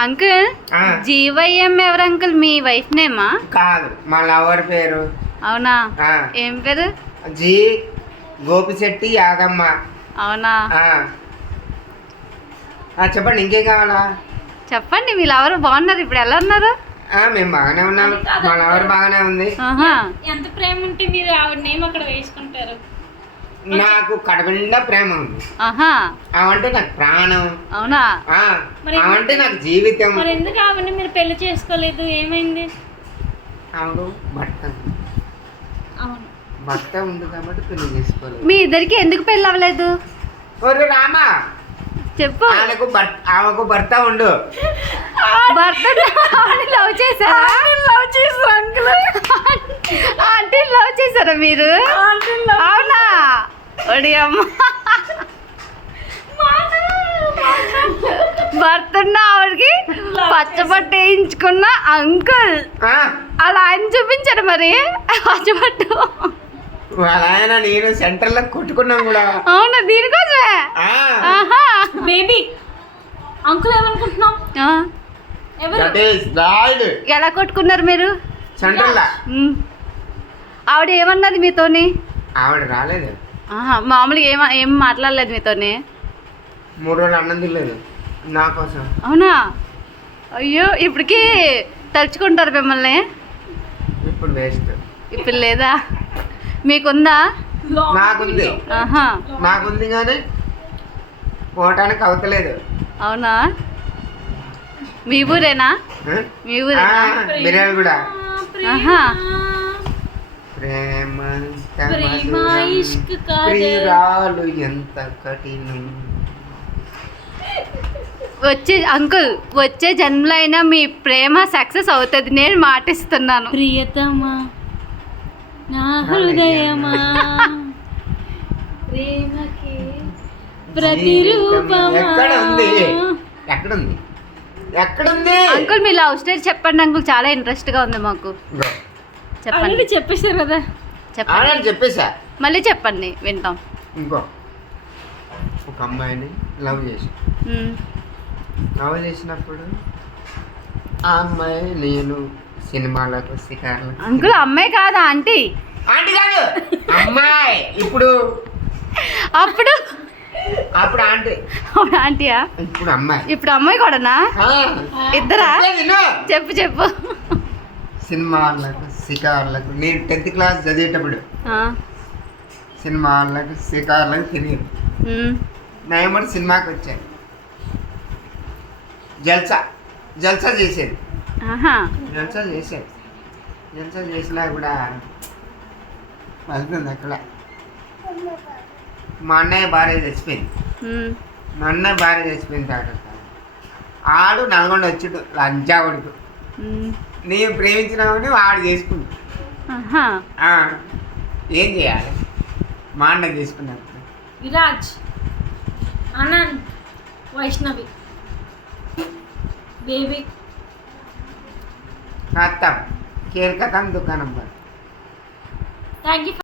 Uncle జీవైఎం ఎవరు uncle? మీ wife నేమా? కాదు, మా లవర్ పేరు. అవునా? ఏం పేరు? జీ గోపిశెట్టి యాదమ్మ. అవునా? చెప్పండి, ఇంకేం కావాలా? చెప్పండి. మీ లవర్ బాగున్నారు? ఇప్పుడు ఎలా ఉన్నారు? మేము బాగానే ఉన్నాము, మా లవర్ బాగానే ఉంది. ఎంత ప్రేమ ఉంటే మీరు ఆవిడ నేమ్ అక్కడ వేసుకుంటారు? నాకు కడుపు నిండా ప్రేమ ఉంది. అవంటే నాకు ప్రాణం. అవునా? అవంటే నాకు జీవితం. మరి ఎందుకు ఆవిడని మీరు పెళ్లి చేసుకోలేదు? ఏమైంది? ఆవిడ భర్త. అవును, భర్త ఉంది కాబట్టి పెళ్లి చేసుకోలేదు. మీ ఇద్దరికి ఎందుకు పెళ్ళి అవ్వలేదు? ఒరే రామా, చెప్పు. ఆమెకు భర్త ఉండు. భర్త లవ్ చేశారా? లవ్ చేశారు అంకుల్. ఆంటీ లవ్ చేశారా మీరు? అవునా? ఒడి అమ్మ, భర్త ఉన్న ఆవిడకి పచ్చబట్టు వేయించుకున్న అంకుల్. అలా ఆయన చూపించాడు మరి పచ్చబట్టు. ఆయన నేను సెంటర్ లో కొట్టుకున్నాం కూడా. అవునా? దీనికోసమే బేబీ అంకుల్ ఏమనుకుంటున్నాం? ఎలా కొట్టుకున్నారు మీరు? సెంటర్ లా. ఆవిడ ఏమన్నది మీతోని? ఆవిడ రాలేదు. మామూలుగా ఏం మాట్లాడలేదు మీతోని? 3 రోజులు అన్నం తినలేదు నా కోసం. అవునా? అయ్యో, ఇప్పటికి తలుచుకుంటారు మిమ్మల్ని? ఇప్పుడు వేస్ట్. ఇప్పుడు లేదా? మీకుందా? నాకుంది. నాకుంది కానీ పోవటానికి అవతలేదు. అవునా? మీ ఊరేనా? మీ ఊరేనా? బిర్యానీ కూడా. ప్రియురాలు ఎంత కఠినం. వచ్చే జన్మలో అయినా మీ ప్రేమ సక్సెస్ అవుతుంది, నేను మాటిస్తున్నాను. ప్రియతమా నా హృదయమా ప్రేమకి ప్రతిరూపమా. ఎక్కడుంది అంకుల్? మీ లవ్ స్టోరీ చెప్పండి అంకుల్, చాలా ఇంట్రెస్ట్ గా ఉంది మాకు. చెప్పండి. చెప్పేశారు కదా? చెప్పండి. చెప్పేసా, మళ్ళీ చెప్పండి, వింటాం. ఇంకో ఒక అమ్మాయిని లవ్ చేసినప్పుడు ఆ అమ్మాయి నేను సినిమాలకు షికార్లకు. అంకుల్ అమ్మాయి కాదా? ఆంటీ. ఆంటీ కాదు, అమ్మాయి. ఇప్పుడు అప్పుడు ఆంటీ. అవును, ఆంటీయా? ఇప్పుడు అమ్మాయి. ఇప్పుడు అమ్మాయి కూడానా? ఇద్దరా? చెప్పు. సినిమాలకు షికార్లకు నేను 10th క్లాస్ చదివేటప్పుడు సినిమాలకు షికార్లకు తిరిగి నేను సినిమాకి వచ్చాను. జల్సా చేసేది. జల్సా చేసినా కూడా వెళ్తుంది అక్కడ. మా అన్నయ్య భార్య చచ్చిపోయింది. తర్వాత ఆడు నల్గొండ వచ్చాడు లంచా కొడుకు. నేను ప్రేమించినామని వాడు చేసుకుంటా. ఏం చేయాలి? మా అన్న చేసుకున్నాడు. విరాజ్, ఆనంద్, వైష్ణవి, బేబీ ఖతం, కేర్ ఖతం, దుకాణం. Thank you.